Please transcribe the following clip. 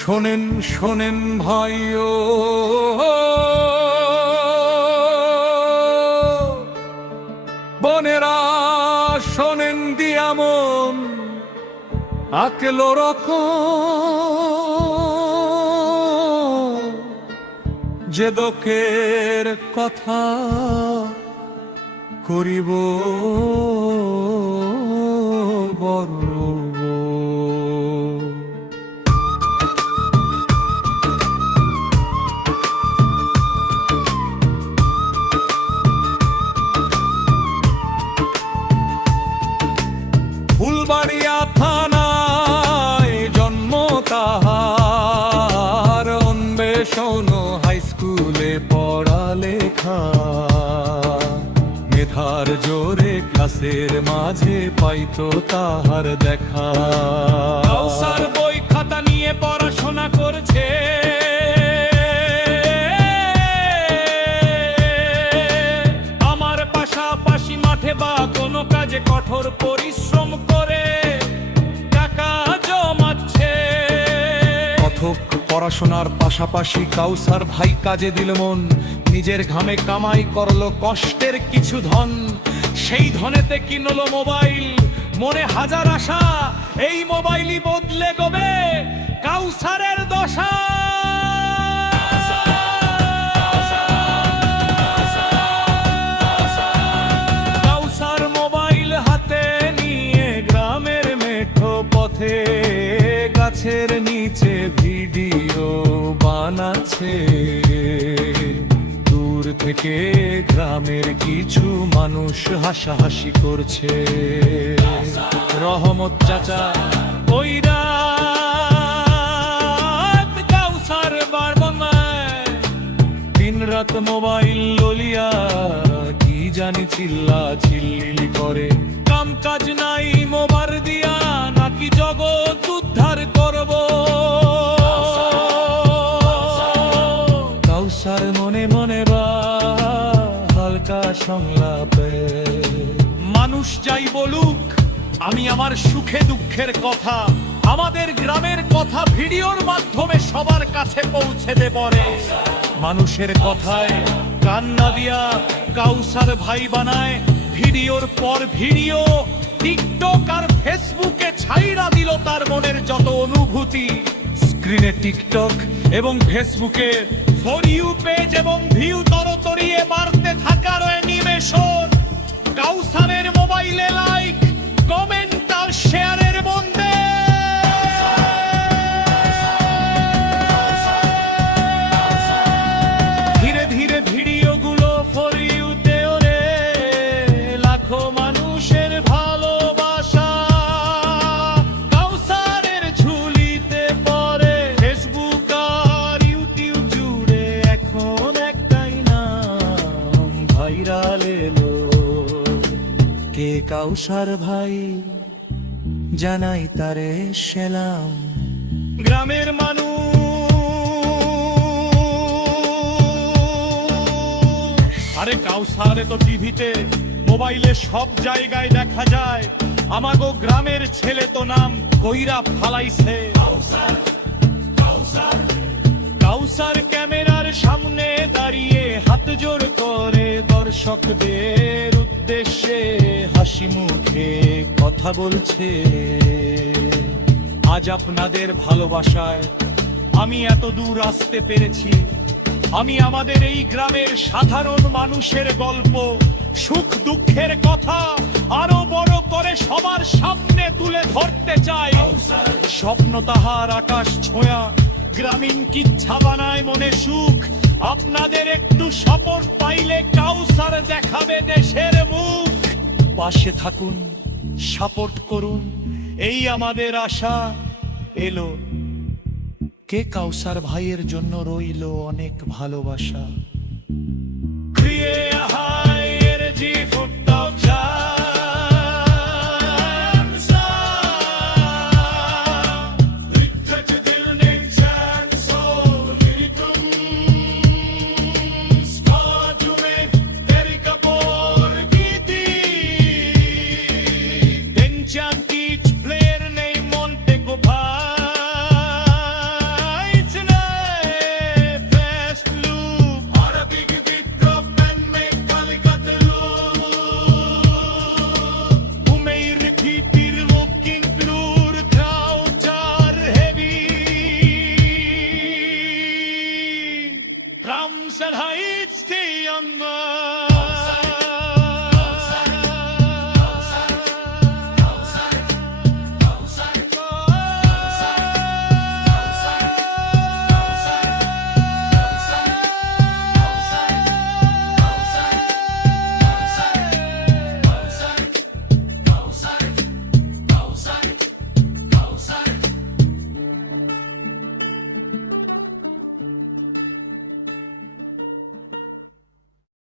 শোনেন শোনেন ভাইও, বোনেরা শোনেন দিয়ামন আকেল রকম যে দোকের কথা করিব বড়। ফুলবাড়িয়া থানায় জন্ম তাহার, অন্বেষণ হাই স্কুলে পড়ালেখা, মেধার জোরে ক্লাসের মাঝে পাইতো তাহার দেখা। কাউসার বই খাতা নিয়ে পড়াশোনা করছে, আমার পাশাপাশি মাঠে বা কোনো কাজে কঠোর পরিশ্রম করে টাকা জমাচ্ছে। কথক পড়াশোনার পাশাপাশি কাউসার ভাই কাজে দিল মন, নিজের ঘামে কামাই করলো কষ্টের কিছু ধন। সেই ধনেতে কিনলো মোবাইল, মনে হাজার আশা, এই মোবাইলই বদলে গবে কাউসারের দশা। কাউসার মোবাইল হাতে নিয়ে গ্রামের মেঠো পথে গাছের নিচে ভিডিও বানাচ্ছে, দূর থেকে গ্রামের কিছু মানুষ হাসাহাসি করছে। রহমত চাচা ওই রাত কাউসার বারবানায় দিন রাত মোবাইল ললিয়া কি জানি চিল্লা চিল্লি করে। কাম কাজ নাই মোবার দিয়া নাকি জগৎ উদ্ধার করব। কাউসার মনে মনে বা হালকা সংলাপে, মানুষ যাই বলুক আমি আমার সুখে দুঃখের কথা, আমাদের গ্রামের কথা ভিডিওর মাধ্যমে সবার কাছে পৌঁছে দে পরে। মানুষের কথায় কান্না দিয়া কাউসার ভাই বানায় ভিডিওর পর ভিডিও, টিকটক আর ফেসবুকে ছাইড়া দিল তার মনের যত অনুভূতি। স্ক্রিনে টিকটক এবং ফেসবুকে ফর ইউ পেজ এবং ভিউ তরতরিয়ে বাড়তে থাকার অ্যানিমেশন। কাউসারের মোবাইলে লাইক কমেন্ট আর শেয়ারের বন্দে ধীরে ধীরে ভিডিওগুলো ফর ইউতে ওরে লাখো মানুষের ভালোবাসা কাউসারের ঝুলিতে পড়ে। ফেসবুক আর ইউটিউব জুড়ে এখন একটাই নাম ভাইরাল এলো, কে কাউসার ভাই জানাই তারে সেলাম। গ্রামের মানুষ আরে কাউসারে তো টিভিতে মোবাইলে সব জায়গায় দেখা যায়, আমাগো গ্রামের ছেলে তো নাম কইরা ফালাইছে। কাউসার ক্যামেরার সামনে দাঁড়িয়ে হাত জোড় করে দর্শকদের উদ্দেশ্যে হাসি মুখে কথা বলছে। আজ আপনাদের ভালোবাসায় আমি এত দূর আসতে পেরেছি। আমি আমাদের এই গ্রামের সাধারণ মানুষের গল্প, সুখ দুঃখের কথা আরো বড় করে সবার সামনে তুলে ধরতে চাই। স্বপ্ন তাহার আকাশ ছোঁয়া, গ্রামীণ কিচ্ছা বানায় মনে সুখ। আপনাদের একটু সাপোর্ট পাইলে কাউসার দেখাবে দেশের মুখ। পাশে থাকুন, সাপোর্ট করুন, এই আমাদের আশা। এলো কে কাউসার ভাইয়ের জন্য রইল অনেক ভালোবাসা। said I'd stay on my